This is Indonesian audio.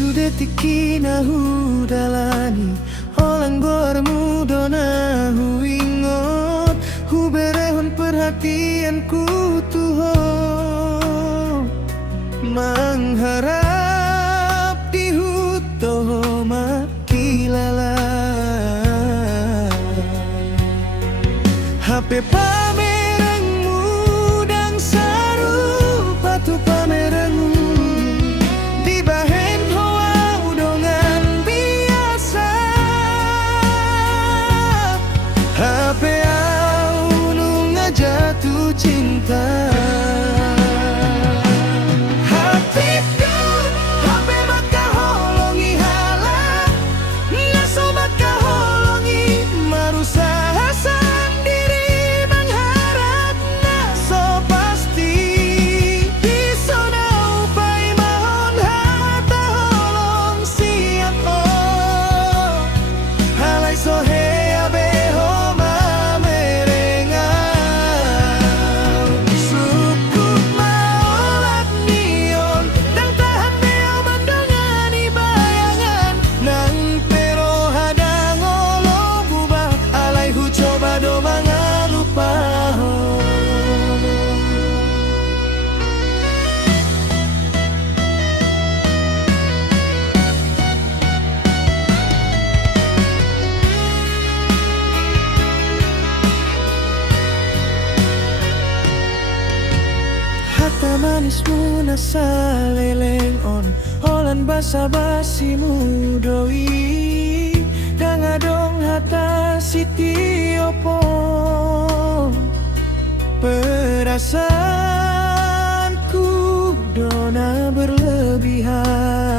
Sudetik kina hudalani Orang bermudona hu ingot Hu berehon perhatianku tuho Mengharap di hutoho makilala HP pamerangmu dan sarupa tu pamerangmu di bahen hoa udongan biasa HP au nu ngajatuh cinta Hata manismu nasa leleng on Holan basa-basimu doi Dangadong hata siti opo Perasaanku dona berlebihan